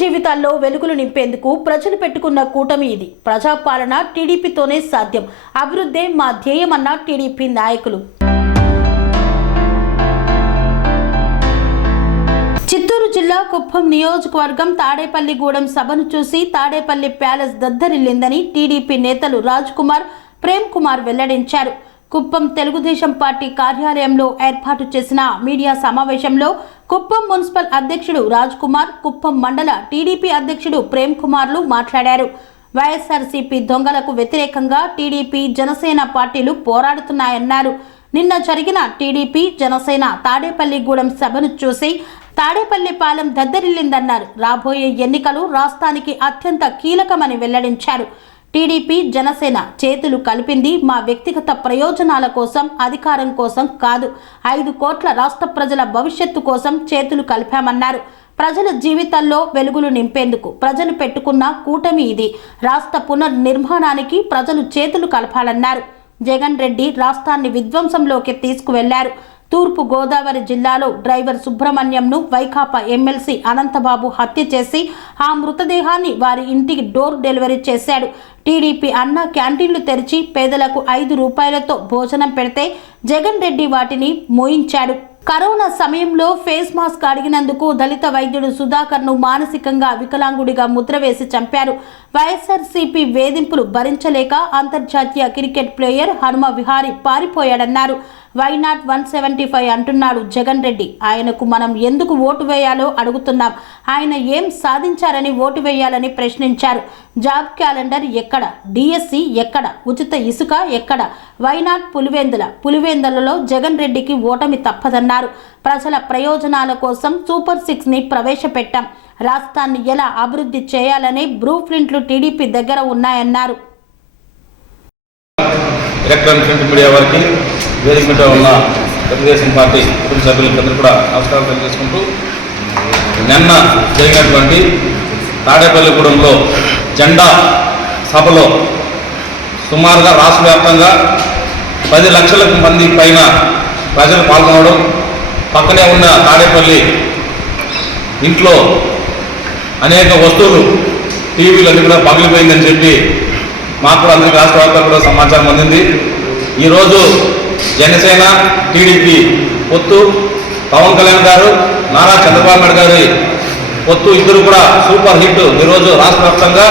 జీవితాల్లో వెలుగులు నింపేందుకు ప్రజలు పెట్టుకున్న కూటమి ఇది. ప్రజాపాలన టీడీపీతోనే సాధ్యం. అభివృద్ధే మా ధ్యేయమన్న టీడీపీ నాయకులు. చిత్తూరు జిల్లా కుప్పం నియోజకవర్గం తాడేపల్లిగూడెం సభను చూసి తాడేపల్లి ప్యాలెస్ దద్దరిల్లిందని టీడీపీ నేతలు రాజ్ కుమార్ ప్రేమ్ కుమార్ వెల్లడించారు. కుప్పం తెలుగుదేశం పార్టీ కార్యాలయంలో ఏర్పాటు చేసిన మీడియా సమావేశంలో కుప్పం మున్సిపల్ అధ్యక్షుడు రాజ్ కుమార్ కుప్పం మండల టీడీపీ అధ్యక్షుడు ప్రేమ్ కుమార్లు మాట్లాడారు. వైఎస్ఆర్సీపీ దొంగలకు వ్యతిరేకంగా టీడీపీ జనసేన పార్టీలు పోరాడుతున్నాయన్నారు. నిన్న జరిగిన టీడీపీ జనసేన తాడేపల్లిగూడెం సభను చూసి తాడేపల్లిపాలెం దద్దరిల్లిందన్నారు. రాబోయే ఎన్నికలు రాష్ట్రానికి అత్యంత కీలకమని వెల్లడించారు. టీడీపీ జనసేన చేతులు కలిపింది మా వ్యక్తిగత ప్రయోజనాల కోసం అధికారం కోసం కాదు. ఐదు కోట్ల రాష్ట్ర ప్రజల భవిష్యత్తు కోసం చేతులు కలిపామన్నారు. ప్రజల జీవితాల్లో వెలుగులు నింపేందుకు ప్రజలు పెట్టుకున్న కూటమి ఇది. రాష్ట్ర పునర్నిర్మాణానికి ప్రజలు చేతులు కలపాలన్నారు. జగన్ రెడ్డి రాష్ట్రాన్ని విధ్వంసంలోకి తీసుకువెళ్ళారు. తూర్పు గోదావరి జిల్లాలో డ్రైవర్ సుబ్రహ్మణ్యంను వైకాపా ఎమ్మెల్సీ అనంతబాబు హత్య చేసి ఆ మృతదేహాన్ని వారి ఇంటికి డోర్ డెలివరీ చేశాడు. టీడీపీ అన్న క్యాంటీన్లు తెరిచి పేదలకు ఐదు రూపాయలతో భోజనం పెడితే జగన్ రెడ్డి వాటిని మోయించాడు. కరోనా సమయంలో ఫేస్ మాస్క్ అడిగినందుకు దళిత వైద్యుడు సుధాకర్ను మానసికంగా వికలాంగుడిగా ముద్ర వేసి చంపారు. వైఎస్ఆర్సీపీ వేధింపులు భరించలేక అంతర్జాతీయ cricket player Hanuma Vihari పారిపోయాడన్నారు. Why not one seventy five అంటున్నాడు జగన్ రెడ్డి. ఆయనకు మనం ఎందుకు ఓటు వేయాలో అడుగుతున్నాం. ఆయన ఏం సాధించారని ఓటు వేయాలని ప్రశ్నించారు. జాబ్ క్యాలెండర్ ఎక్కడ? డిఎస్సి ఎక్కడ? ఉచిత ఇసుక ఎక్కడ? Why not Pulivendula? పులివెందులలో జగన్ రెడ్డికి ఓటమి తప్పదన్నారు. ప్రజల ప్రయోజనాల కోసం సూపర్ సిక్స్ని ప్రవేశపెట్టాం. రాష్ట్రాన్ని ఎలా అభివృద్ధి చేయాలనే బ్రూ ప్రింట్లు టీడీపీ దగ్గర ఉన్నాయన్నారు. ఎలక్ట్రానిక్ ప్రింట్ మీడియా వారికి వేదిక మీద ఉన్న తెలుగుదేశం పార్టీ కుటుంబ సభ్యులందరూ కూడా నమస్కారం తెలియజేసుకుంటూ నిన్న జరిగినటువంటి తాడేపల్లిగూడెంలో జెండా సభలో సుమారుగా రాష్ట్ర వ్యాప్తంగా పది లక్షల మంది పైన ప్రజలు పాల్గొనడం పక్కనే ఉన్న తాడేపల్లి ఇంట్లో అనేక వస్తువులు టీవీలు కూడా పగిలిపోయిందని చెప్పి మాకు కూడా అందరికీ రాష్ట్ర వ్యాప్తంగా కూడా సమాచారం అందింది. ఈరోజు జనసేన టీడీపీ పొత్తు పవన్ కళ్యాణ్ గారు నారా చంద్రబాబు నాయుడు గారి పొత్తు ఇద్దరు కూడా సూపర్ హిట్. ఈరోజు రాష్ట్ర వ్యాప్తంగా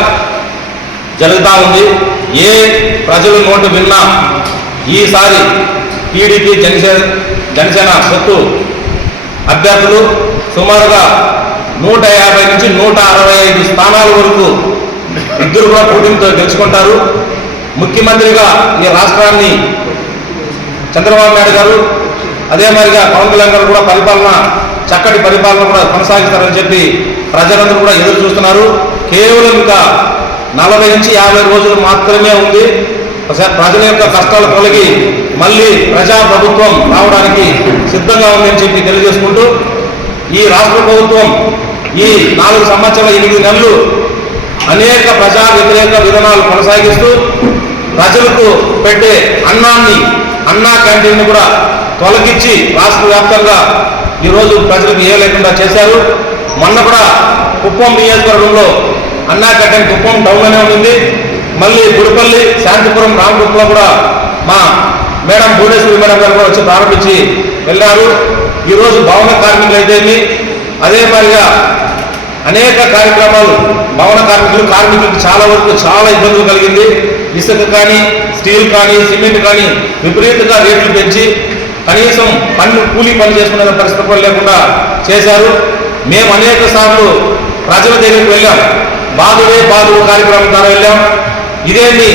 జరుగుతూ ఉంది. ఏ ప్రజలు నోటు విన్నా ఈసారి టీడీపీ జనసేన జనసేన పొత్తు అభ్యర్థులు సుమారుగా నూట యాభై నుంచి నూట అరవై ఐదు స్థానాల వరకు ఇద్దరు కూడా పోటీతో గెలుచుకుంటారు. ముఖ్యమంత్రిగా ఈ రాష్ట్రాన్ని చంద్రబాబు నాయుడు గారు అదే మాదిరిగా పవన్ కళ్యాణ్ గారు కూడా పరిపాలన చక్కటి పరిపాలన కూడా కొనసాగిస్తారని చెప్పి ప్రజలందరూ కూడా ఎదురు చూస్తున్నారు. కేవలం ఇంకా నలభై నుంచి యాభై రోజులు మాత్రమే ఉంది. ప్రజల యొక్క కష్టాలు తొలగి మళ్ళీ ప్రజా ప్రభుత్వం రావడానికి సిద్ధంగా ఉందని చెప్పి తెలియజేసుకుంటూ ఈ రాష్ట్ర ప్రభుత్వం ఈ నాలుగు సంవత్సరాల ఎనిమిది నెలలు అనేక ప్రజా వ్యతిరేక విధానాలు కొనసాగిస్తూ ప్రజలకు పెట్టే అన్నాన్ని అన్నా క్యాంటీన్ కూడా తొలగించి రాష్ట్ర వ్యాప్తంగా ఈరోజు ప్రజలకు ఏ లేకుండా చేశారు. మొన్న కూడా కుప్పం నియోజకవర్గంలో అన్నా క్యాంటీన్ కుప్పం టౌన్లోనే ఉంది మళ్ళీ గుడిపల్లి శాంతిపురం రామగుప్పలో కూడా మా మేడం భువనేశ్వరి మేడం గారు కూడా వచ్చి ప్రారంభించి వెళ్ళారు. ఈరోజు భవన కార్మికులు అయితేమి అదే మాదిరిగా అనేక కార్యక్రమాలు భవన కార్మికులు కార్మికులకు చాలా వరకు చాలా ఇబ్బందులు కలిగింది. ఇసుక కానీ స్టీల్ కానీ సిమెంట్ కానీ విపరీతంగా రేట్లు పెంచి కనీసం పన్ను కూలీ పని చేసుకునే పరిస్థితి కూడా లేకుండా చేశారు. మేము అనేక సార్లు ప్రజల దగ్గరికి వెళ్ళాం. బాధుడే బాధువు కార్యక్రమం ద్వారా వెళ్ళాం. ఇదేంటి?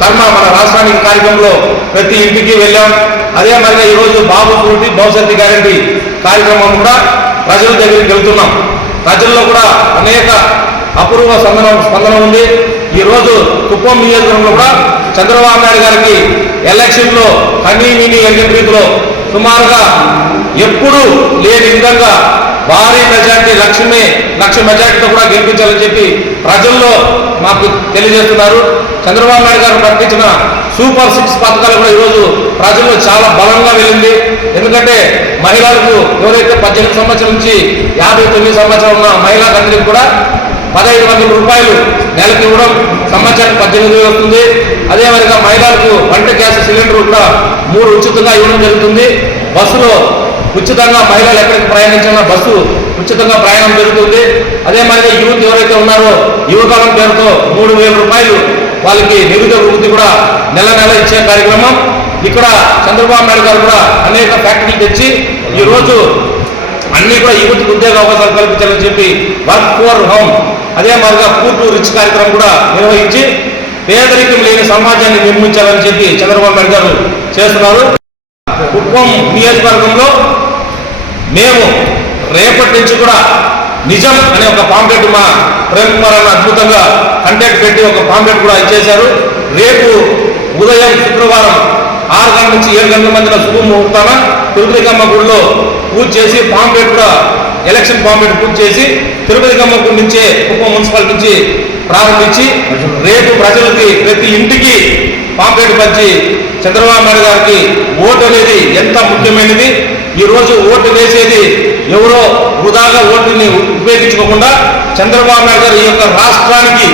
కర్మ మన రాష్ట్రానికి కార్యక్రమంలో ప్రతి ఇంటికి వెళ్ళాం. అదే మరిగా ఈరోజు బాబు పూర్తి భవిష్యత్తు గ్యారంటీ కార్యక్రమం కూడా ప్రజల దగ్గరికి వెళ్తున్నాం. ప్రజల్లో కూడా అనేక అపూర్వ స్పందన స్పందన ఉంది. ఈరోజు కుప్పం నియోజకవర్గంలో కూడా చంద్రబాబు నాయుడు గారికి ఎలక్షన్లో కనీ రీతిలో సుమారుగా ఎప్పుడూ లేని విధంగా భారీ మెజార్టీ లక్ష్యమే లక్ష మెజార్టీతో కూడా గెలిపించాలని చెప్పి ప్రజల్లో మాకు తెలియజేస్తున్నారు. చంద్రబాబు నాయుడు గారు ప్రకటించిన సూపర్ సిక్స్ పథకాలు కూడా ఈరోజు ప్రజల్లో చాలా బలంగా వెళ్ళింది. ఎందుకంటే మహిళలకు ఎవరైతే పద్దెనిమిది సంవత్సరాల నుంచి యాభై తొమ్మిది సంవత్సరాలు ఉన్న మహిళలందరికీ కూడా పదహైదు వందల రూపాయలు నెలకు ఇవ్వడం సంవత్సరానికి పద్దెనిమిది వేలు వస్తుంది. అదేవిధంగా మహిళలకు వంట గ్యాస్ సిలిండర్ కూడా మూడు ఉచితంగా ఇవ్వడం జరుగుతుంది. బస్సులో ఉచితంగా మహిళలు ఎక్కడికి ప్రయాణించాలన్నా బస్సు ఉచితంగా ప్రయాణం జరుగుతుంది. అదే మాదిరిగా యూత్ ఎవరైతే ఉన్నారో యువకాలం పేరుతో మూడు వేల రూపాయలు వాళ్ళకి నిరుద్యోగ వృద్ధి కూడా నెల నెల ఇచ్చే కార్యక్రమం. ఇక్కడ చంద్రబాబు నాయుడు గారు కూడా అనేక ఫ్యాక్టరీలు తెచ్చి ఈరోజు అన్ని కూడా యువతకు ఉద్యోగ అవకాశాలు కల్పించాలని చెప్పి వర్క్ ఫోర్ హోమ్ అదే మాదిరిగా పూర్ రిచ్ కార్యక్రమం కూడా నిర్వహించి పేదరికం లేని సమాజాన్ని నిర్మించాలని చెప్పి చంద్రబాబు నాయుడు గారు చేస్తున్నారు. కుప్పం నియోజకవర్గంలో మేము రేపటి నుంచి కూడా నిజం అనే ఒక పాంప్లెట్ మా ప్రేమ్ కుమార్ అన్న అద్భుతంగా కంటెక్ట్ పెట్టి ఒక పాంప్లెట్ కూడా ఇచ్చేశారు. రేపు ఉదయం శుక్రవారం ఆరు గంటల నుంచి ఏడు గంటల మధ్యన శుభముహూర్తాన తిరుపతికమ్మ గుడిలో పూజ చేసి పాంప్లెట్ కూడా ఎలక్షన్ పాంప్లెట్ పూజ చేసి తిరుపతికమ్మ గుడి నుంచే కుప్పం మున్సిపాలిటీ నుంచి ప్రారంభించి రేపు ప్రజలకి ప్రతి ఇంటికి పాంప్లెట్ పంచి చంద్రబాబు నాయుడు గారికి ఓటు అనేది ఎంత ముఖ్యమైనది? ఈరోజు ఓటు వేసేది ఎవరో వృధాగా ఓటుని ఉపయోగించుకోకుండా చంద్రబాబు నాయుడు గారు ఈ యొక్క రాష్ట్రానికి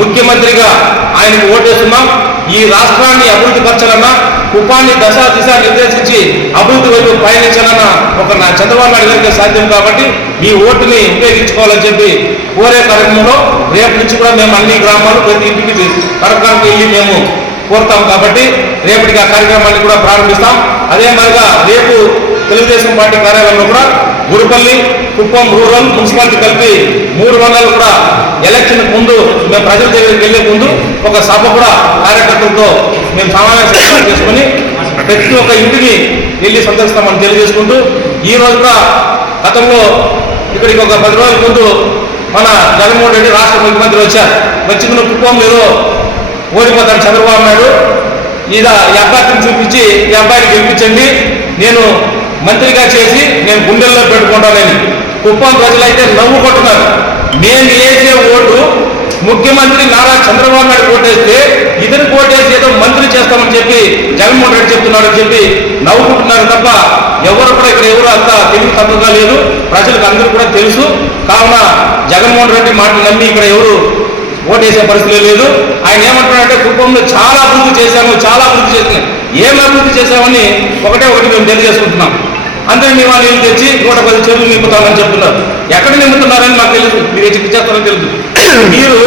ముఖ్యమంత్రిగా ఆయనకు ఓటేస్తున్నాం. ఈ రాష్ట్రాన్ని అభివృద్ధి పరచాలన్నా కుపాన్ని దశ దిశ నిర్దేశించి అభివృద్ధి వైపు పయనించాలన్న ఒక నా చంద్రబాబు నాయుడు గారికి సాధ్యం కాబట్టి ఈ ఓటుని ఉపయోగించుకోవాలని చెప్పి కోరే కార్యక్రమంలో రేపు నుంచి కూడా మేము అన్ని గ్రామాలు ప్రతి ఇంటికి కడపడానికి వెళ్ళి మేము కోరుతాం కాబట్టి రేపటికి ఆ కార్యక్రమాన్ని కూడా ప్రారంభిస్తాం. అదే మాదిరిగా రేపు తెలుగుదేశం పార్టీ కార్యాలయంలో కూడా గురుపల్లి కుప్పం రూరల్ మున్సిపాలిటీ కలిపి మూడు వందలు కూడా ఎలక్షన్ ముందు మేము ప్రజల దగ్గరికి వెళ్ళే ముందు ఒక సభ కూడా కార్యకర్తలతో మేము సమావేశం చేసుకుని చేసుకొని ప్రతి ఒక్క ఇంటికి వెళ్ళి సందర్శిస్తామని తెలియజేసుకుంటూ ఈ రోజు కూడా గతంలో ఇక్కడికి ఒక పది రోజుల ముందు మన జగన్మోహన్ రెడ్డి రాష్ట్ర ముఖ్యమంత్రి వచ్చారు. వచ్చిన కుప్పం ఏదో ఓడిపోతాడు చంద్రబాబు నాయుడు ఇలా ఈ అభ్యర్థిని చూపించి ఈ అబ్బాయిని గెలిపించండి. నేను మంత్రిగా చేసి నేను గుండెల్లో పెట్టుకుంటానని కుప్పం ప్రజలైతే నవ్వుకుంటున్నారు. నేను వేసే ఓటు ముఖ్యమంత్రి నారా చంద్రబాబు నాయుడు ఓటేస్తే ఇతను ఓటేసి ఏదో మంత్రి చేస్తామని చెప్పి జగన్మోహన్ రెడ్డి చెప్తున్నాడని చెప్పి నవ్వుకుంటున్నారు తప్ప ఎవరు కూడా ఇక్కడ ఎవరు అంత తెలివి తప్పగా లేదు. ప్రజలకు అందరూ కూడా తెలుసు. కావున జగన్మోహన్ రెడ్డి మాటలు నమ్మి ఇక్కడ ఎవరు ఓటేసే పరిస్థితి లేదు. ఆయన ఏమంటున్నాడంటే కుటుంబంలో చాలా అభివృద్ధి చేశాము చాలా అభివృద్ధి చేస్తున్నాం ఏం అభివృద్ధి చేశామని ఒకటే ఒకటి మేము తెలియజేసుకుంటున్నాం. అందరి వాళ్ళు నీళ్ళు తెచ్చి నూట పది చెరువులు నింపుతామని చెప్తున్నారు. ఎక్కడ నింపుతున్నారని మాకు తెలుసు. మీరు ఏం చేస్తారని తెలుసు. మీరు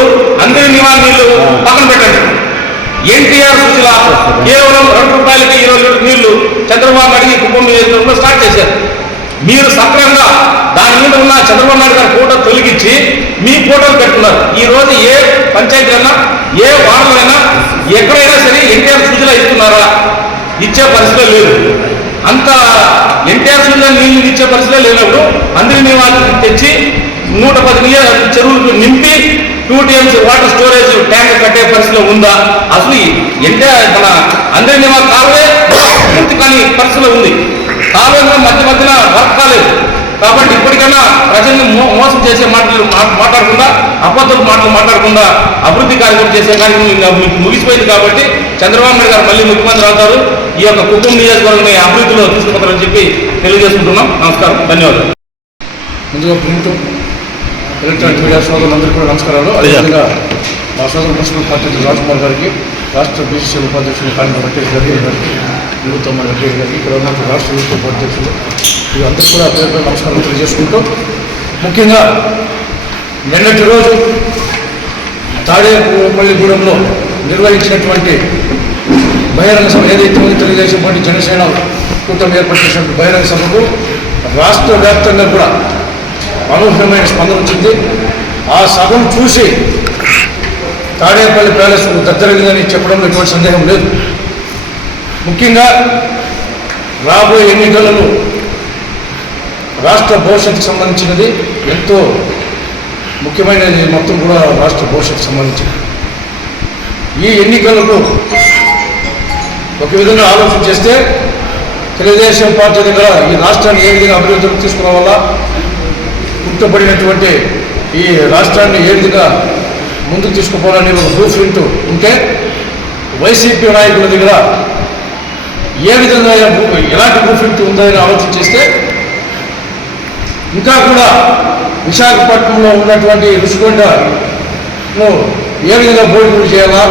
అందరి నివాళ నీళ్ళు పక్కన పెట్టండి. ఎన్టీఆర్ కేవలం రెండు రూపాయలకి ఇరవై లీటర్ నీళ్ళు చంద్రబాబు నాయుడు కుటుంబం స్టార్ట్ చేశారు. మీరు సక్రమంగా దాని మీద ఉన్న చంద్రబాబు నాయుడు గారి ఫోటో తొలగించి మీ ఫోటోలు పెట్టుకున్నారు. ఈ రోజు ఏ పంచాయతీలైనా ఏ వార్డులైనా ఎక్కడైనా సరే ఎన్టీఆర్ సూచన ఇస్తున్నారా? ఇచ్చే పరిస్థితి లేదు అంత ఎన్టీఆర్ సూచన నీళ్ళు ఇచ్చే పరిస్థితి లేనప్పుడు అందరినీ వాళ్ళకి తెచ్చి నూట పది నీళ్ళ చెరువులకు నింపి two TMC water storage tank కట్టే పరిస్థితిలో ఉందా? అసలు ఎన్టీఆర్ మన అందరినీ కాలువే పూర్తి కాని పరిస్థితిలో ఉంది. కాలువలో మధ్య మధ్యన వర్క్ కాలేదు. కాబట్టి ఇప్పటికైనా ప్రజల్ని మో- మోసం చేసే మాటలు మాట్లాడకుండా అబద్ధపు మాటలు మాట్లాడకుండా అభివృద్ధి కార్యక్రమం చేసే కార్యక్రమం ముగిసిపోయింది కాబట్టి చంద్రబాబు నాయుడు గారు మళ్ళీ ముఖ్యమంత్రి అవుతారు. ఈ యొక్క కుటుంబ నియోజకవర్గం అభివృద్ధిలో తీసుకుపోతారని చెప్పి తెలియజేసుకుంటున్నాం. నమస్కారం. ధన్యవాదాలు. ముందుగా ప్రింట్ ఎలక్ట్రానిక్ మీడియా సోదరులందరికీ కూడా నమస్కారాలు. అదేవిధంగా మా సోదరు మున్సిపల్ పార్టీ రాజ్కుమార్ గారికి రాష్ట్ర బీసీసీ ఉపాధ్యక్షులు కాళీ వెంకటేష్ గారికి గారికి నిరుత్తమ్మ వెంకటేష్ గారికి ఇక్కడ ఉన్న రాష్ట్ర యూత్ ఉపాధ్యక్షులు. వీళ్ళందరూ కూడా పేరు నమస్కారం తెలియజేసుకుంటూ ముఖ్యంగా నిన్నటి రోజు తాడేపల్లిగూడెంలో నిర్వహించినటువంటి బహిరంగ సభ ఏదైతే ఉందో తెలుగుదేశం పార్టీ జనసేన కూటమి ఏర్పాటు చేసినటువంటి బహిరంగ సభకు రాష్ట్ర వ్యాప్తంగా కూడా అనూహ్యమైన స్పందన వచ్చింది. ఆ సభను చూసి తాడేపల్లి ప్యాలెస్ దద్దరిగిందని చెప్పడంలో ఎటువంటి సందేహం లేదు. ముఖ్యంగా రాబోయే ఎన్నికలలో రాష్ట్ర భవిష్యత్తుకు సంబంధించినది ఎంతో ముఖ్యమైనది మొత్తం కూడా రాష్ట్ర భవిష్యత్తుకు సంబంధించినది. ఈ ఎన్నికలకు ఒక విధంగా ఆలోచన చేస్తే తెలుగుదేశం పార్టీ దగ్గర ఈ రాష్ట్రాన్ని ఏ విధంగా అభివృద్ధిలోకి తీసుకురావాలా? పుట్టబడినటువంటి ఈ రాష్ట్రాన్ని ఏ విధంగా ముందుకు తీసుకుపోవాలని ఒక బ్లూ ప్రింట్ ఉంటే వైసీపీ నాయకుల దగ్గర ఏ విధంగా ఎలాంటి భూఫిట్ ఉందో అని ఆలోచించేస్తే ఇంకా కూడా విశాఖపట్నంలో ఉన్నటువంటి రుషికొండను ఏ విధంగా బోర్డు చేయాలా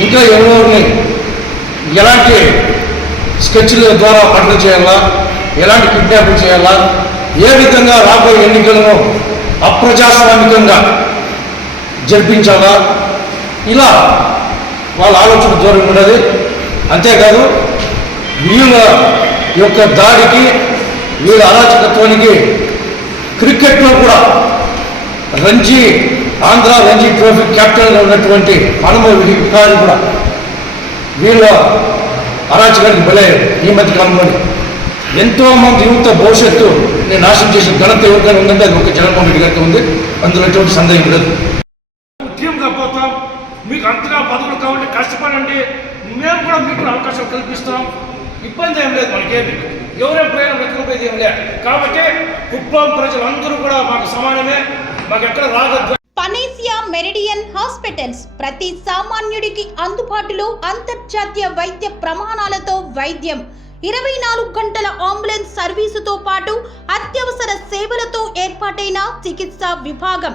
ఇంకా ఎవరెవరిని ఎలాంటి స్కెచ్ల ద్వారా పట్టణ చేయాలా ఎలాంటి కిడ్నాపులు చేయాలా ఏ విధంగా రాబోయే ఎన్నికలను అప్రజాస్వామికంగా జరిపించాలా ఇలా వాళ్ళ ఆలోచన దూరం ఉండదు. అంతేకాదు వీళ్ళ యొక్క దాడికి వీళ్ళ అరాచకత్వానికి క్రికెట్లో కూడా రంజీ ఆంధ్ర రంజీ ట్రోఫీ క్యాప్టెన్గా ఉన్నటువంటి హనుమ విహారి కూడా వీళ్ళ అరాచకానికి బలయ్యారు ఈ మధ్య కాలంలోనే. ఎంతోమంది యువత భవిష్యత్తు నేను నాశనం చేసిన ఘనత ఎవరికైనా ఉందంటే అది ఒక జగన్మోహన్ రెడ్డి గారికి ఉంది. అందులో ఎటువంటి సందేహం లేదు. ఉద్యమంగా పోతాం. మీకు అంతగా పదవులు కావాలంటే కష్టపడండి. మేము కూడా మీకు అవకాశం కల్పిస్తాం. ఇబ్బంది ఏం లేదు మనకేమి ఎవరే ప్రయాణం ప్రతిరూపేది ఏం లేదు. కాబట్టి కుప్పం ప్రజలందరూ కూడా మాకు సమానమే. మాకు ఎక్కడ రాగద్దు పనేసియా మెరిడియన్ హాస్పిటల్స్ ప్రతి సామాన్యుడికి అందుబాటులో అంతర్జాతీయ వైద్య ప్రమాణాలతో వైద్యం. ఇరవై నాలుగు గంటల అంబులెన్స్ సర్వీసుతో పాటు అత్యవసర సేవలతో ఏర్పాటైన చికిత్సా విభాగం.